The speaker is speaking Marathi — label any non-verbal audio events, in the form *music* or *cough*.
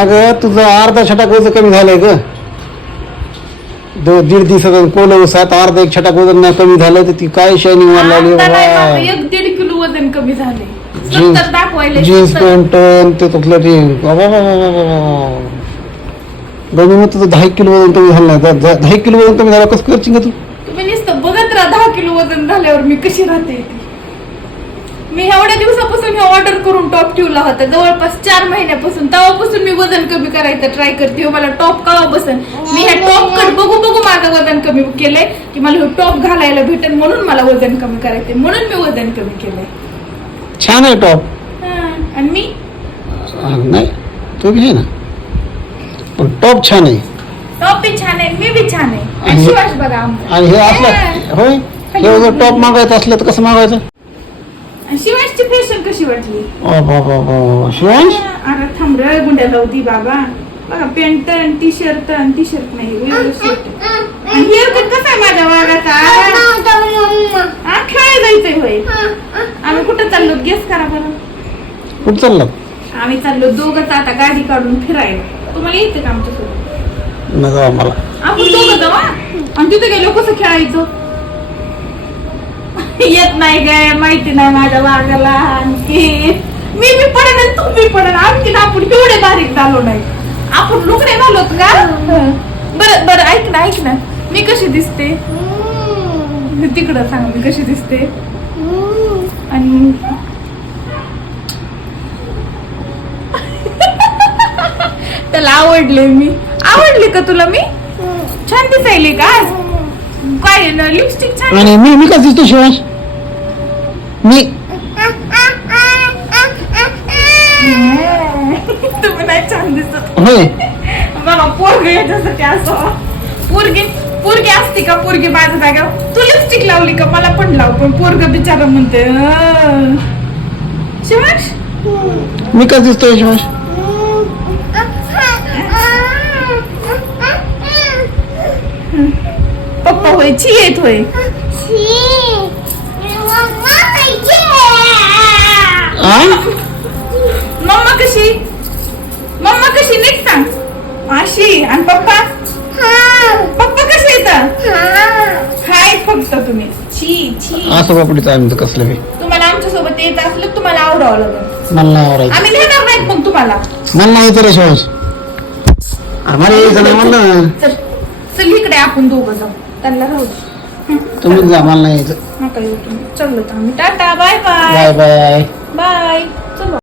अगं तुझं अर्धा छटाक वजन कमी झालंय ग दो दीड दिवसात कोल उसात अर्धा एक छटाक वजन नाही कमी झालं तर ती काय शायनिंग मारला लागली आता नाही बाबा, बाबा एक दीड किलो वजन कमी झाले जीन्स सत्तर दाखवायले जीन्स सत्तर. पॅन्ट ते तुझलं ते. गमी मग तुझं दहा एक किलो वजन कमी झालं नाही द- द- दहा एक किलो वजन कमी झालं कसं करशील का तू तुम्ही नुसतं बघत राहा दहा किलो वजन झाल्यावर मी कशी राहते ती. मी एवढ्या दिवसापासून हे ऑर्डर करून टॉप ठेवला होता. जवळपास चार महिन्यापासून. तेव्हापासून मी वजन कमी करायचं ट्राय करते. मला टॉप का बसन. मी ह्या टॉप कट बघू बघू माझं वजन कमी केलंय. की मला टॉप घालायला भेटेल म्हणून मला वजन कमी करायचंय. म्हणून मी वजन कमी केलंय. छान आहे टॉप हा, आणि मी? हा, नाही तो आहे ना. पण टॉप छान आहे. टॉप बी छान आहे मी बी छान आहे. आणि आणि- शिवाश बघा आमचा. आणि हे असलं होय? हे टॉप मागायचं असलं तर कसं मागायचं आणि शिवाशची फॅशन कशी वाटली? शिवांश अरे थांब रे गुंड्या लावती बाबा. बघा पॅन्ट आणि टी शर्ट आणि टी शर्ट नाही shirt. आणि कट कसा आहे माझ्या वागाचा हा खेळायला जायचंय होय. आम्ही कुठं चाललो? गेस करा बरं. कुठं चालला आम्ही चाललो दोघंच आता गाडी काढून फिरायला. तुम्हाला येते का आमच्यासोबत? न जावा मला आपण दोघं जाऊ हा? आणि तिथे गेलो कसं खेळायचं. येत नाही काय माहिती नाही माझ्या वाघाला आणखी. मी बी पडेन आणि तू बी पडेन. आणखीन आपण एवढे बारीक झालो नाही. आपण लुगडे घालोत का? बरं बरं ऐक ना ऐक ना. मी कशी दिसते? तिकडं सांग मी कशी दिसते? आणि *laughs* त्याला आवडले मी. आवडली का तुला मी? छान दिसायली का आज? काय लिपस्टिक छान आणि मी मी कसं दिसतो शिवांश मी तुम्ही नाही छान दिसत होय पोरग याच्यासाठी असं पोरगी पोरगी असते का पोरगी माझ्या जागा तू लिपस्टिक लावली का मला पण लाव पण पोरग बिचारा म्हणते. शिवाश मी कसं दिसतोय शिवांश होय छी येत होय आ? *laughs* मम्मा कशी? मम्मा कशी? नीट सांग अशी आणि पप्पा? पप्पा कसे येतात हाय फक्त तुम्ही. छी छी. असं बापडीचं आम्ही तर कसलं बी? तुम्हाला आमच्यासोबत येत असलं तुम्हाला आवडावं लागेल. मला नाही आवरायचं आम्ही नेणार नाहीत मग तुम्हाला. मला नाही रे आम्हाला यायचं नाही म्हणलं. चल चल इकडे आपण दोघं जाऊ. त्यांना राहू दे. तुम्ही जा मला नाही यायचं. नका येऊ तुम्ही. चललो तर आम्ही. Tata bye bye. Bye bye. Bye. चलो.